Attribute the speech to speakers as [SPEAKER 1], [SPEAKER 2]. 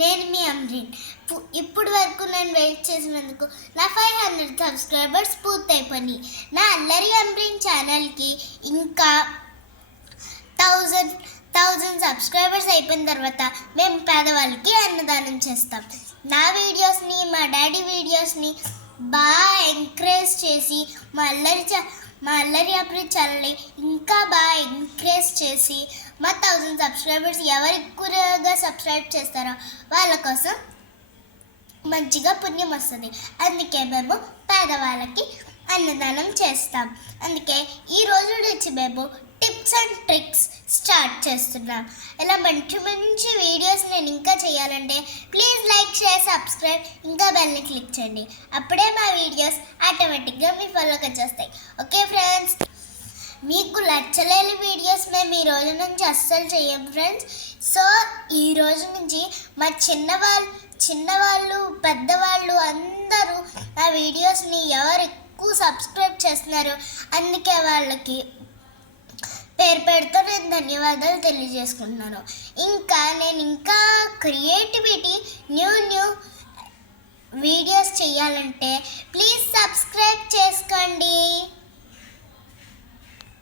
[SPEAKER 1] నేను మీ అమ్రీన్. ఇప్పుడు వరకు నేను వెయిట్ చేసినందుకు నా ఫైవ్ హండ్రెడ్ సబ్స్క్రైబర్స్ పూర్తయిపోయి నా అల్లరి అమ్రీన్ ఛానల్కి ఇంకా థౌజండ్ థౌజండ్ సబ్స్క్రైబర్స్ అయిపోయిన తర్వాత మేము పేదవాళ్ళకి అన్నదానం చేస్తాం. నా వీడియోస్ని మా డాడీ వీడియోస్ని బాగా ఎంకరేజ్ చేసి మా అల్లరి చ మా అల్లరి అమ్రీన్ ఛానల్ని ఇంకా బాగా ఎంకరేజ్ చేసి మా థౌజండ్ సబ్స్క్రైబర్స్ ఎవరు ఎక్కువగా సబ్స్క్రైబ్ చేస్తారో వాళ్ళ కోసం మంచిగా పుణ్యం వస్తుంది. అందుకే మేము పేదవాళ్ళకి అన్నదానం చేస్తాం. అందుకే ఈ రోజు నుంచి మేము టిప్స్ అండ్ ట్రిక్స్ స్టార్ట్ చేస్తున్నాం. ఇలా మంచి మంచి వీడియోస్ నేను ఇంకా చేయాలంటే ప్లీజ్ లైక్ షేర్ సబ్స్క్రైబ్ ఇంకా బెల్ని క్లిక్ చేయండి. అప్పుడే మా వీడియోస్ ఆటోమేటిక్గా మీ ఫాలోకి వచ్చేస్తాయి. ఓకే ఫ్రెండ్స్ మీకు నచ్చలేని వీడియోస్ మేము ఈ రోజు నుంచి అస్సలు చేయం ఫ్రెండ్స్ సో ఈ రోజు నుంచి మా చిన్నవాళ్ళు చిన్నవాళ్ళు పెద్దవాళ్ళు అందరూ ఆ వీడియోస్ని ఎవరు ఎక్కువ సబ్స్క్రైబ్ చేస్తున్నారు అందుకే వాళ్ళకి పేరు పేరుతో నేను ధన్యవాదాలు తెలియజేసుకుంటున్నాను. ఇంకా నేను ఇంకా క్రియేటివిటీ న్యూ న్యూ వీడియోస్ చేయాలంటే